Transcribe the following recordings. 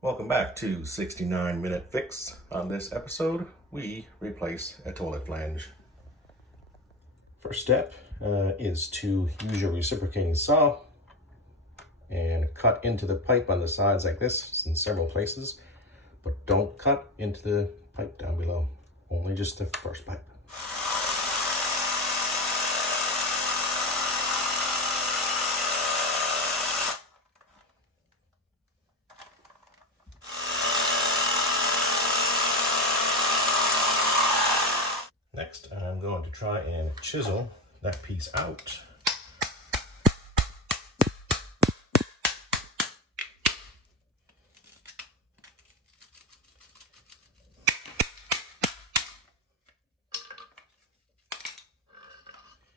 Welcome back to 69-Minute Fix. On this episode, we replace a toilet flange. First step is to use your reciprocating saw and cut into the pipe on the sides like this. It's in several places, but don't cut into the pipe down below, only just the first pipe. Next, I'm going to try and chisel that piece out.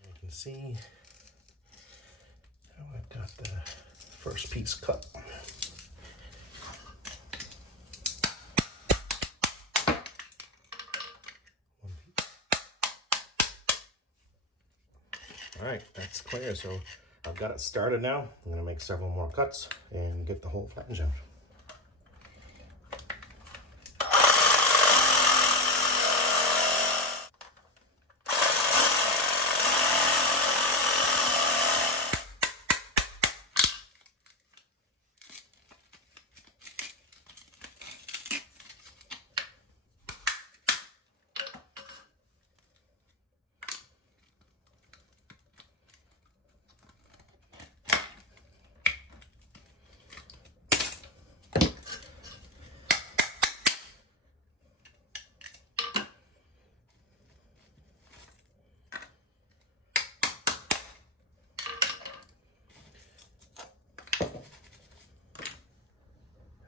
You can see how I've got the first piece cut. All right, that's clear. So I've got it started now. I'm gonna make several more cuts and get the whole flange out.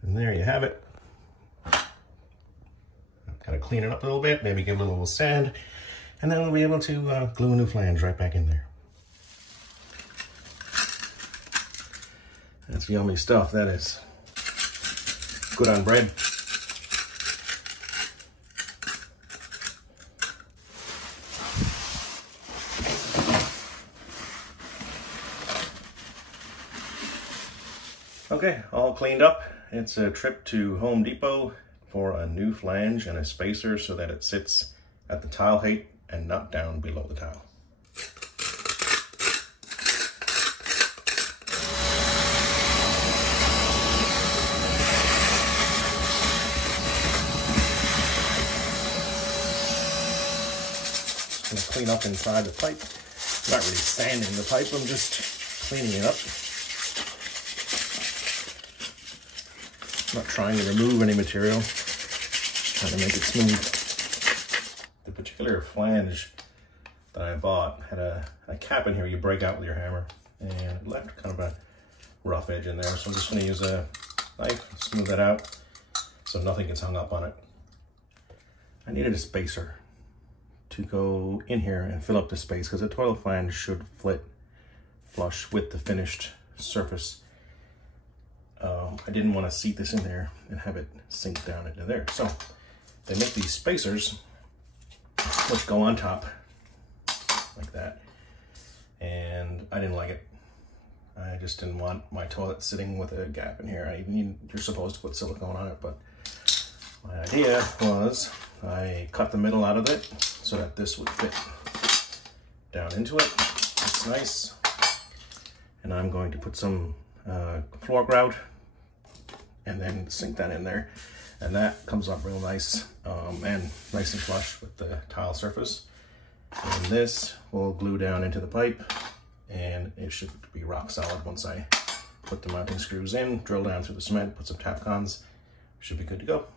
And there you have it. I've got to clean it up a little bit, maybe give it a little sand, and then we'll be able to glue a new flange right back in there. That's yummy stuff, that is. Good on bread. Okay, all cleaned up. It's a trip to Home Depot for a new flange and a spacer so that it sits at the tile height and not down below the tile. Just gonna clean up inside the pipe. I'm not really sanding the pipe, I'm just cleaning it up. I'm not trying to remove any material, trying to make it smooth. The particular flange that I bought had a cap in here you break out with your hammer, and it left kind of a rough edge in there, so I'm just going to use a knife, smooth that out so nothing gets hung up on it. I needed a spacer to go in here and fill up the space because the toilet flange should fit flush with the finished surface. I didn't want to seat this in there and have it sink down into there. So they make these spacers which go on top like that. And I didn't like it. I just didn't want my toilet sitting with a gap in here. You're supposed to put silicone on it, but my idea was I cut the middle out of it so that this would fit down into it. It's nice. And I'm going to put some floor grout and then sink that in there, and that comes up real nice and nice and flush with the tile surface. And this will glue down into the pipe, and it should be rock solid once I put the mounting screws in, drill down through the cement, put some Tapcons. Should be good to go.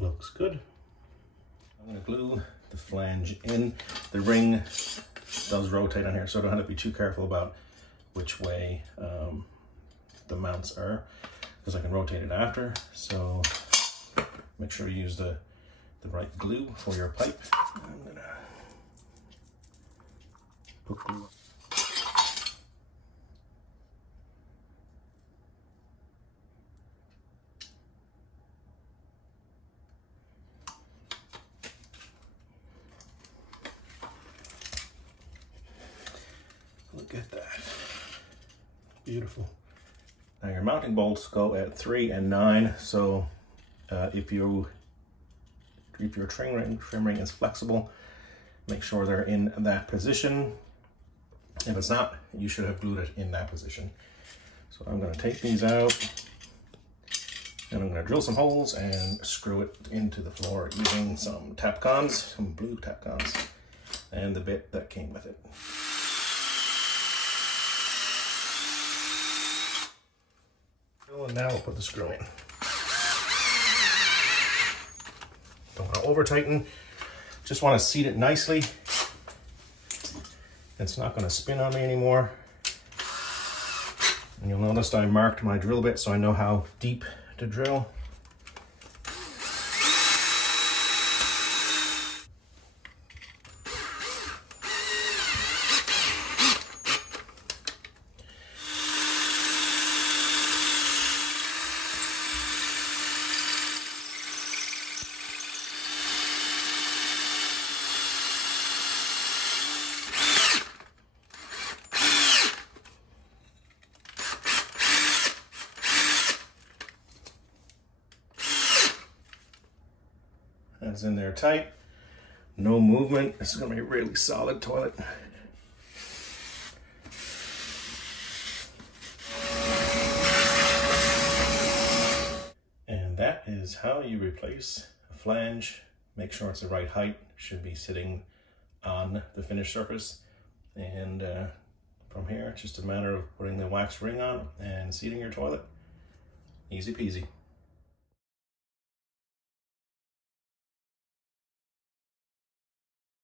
Looks good. I'm going to glue the flange in. The ring does rotate on here, so I don't have to be too careful about which way the mounts are, because I can rotate it after. So make sure you use the the right glue for your pipe. I'm gonna put glue. Look at that. Beautiful. Now your mounting bolts go at 3 and 9, so if your trim ring is flexible, make sure they're in that position. If it's not, you should have glued it in that position. So I'm going to take these out, and I'm going to drill some holes and screw it into the floor using some Tapcons, some blue Tapcons, and the bit that came with it. And now we'll put the screw in. Don't want to over tighten, just want to seat it nicely. It's not going to spin on me anymore. And you'll notice I marked my drill bit so I know how deep to drill. That's in there tight, no movement. This is going to be a really solid toilet. And that is how you replace a flange. Make sure it's the right height, should be sitting on the finished surface. And from here, it's just a matter of putting the wax ring on and seating your toilet. Easy peasy.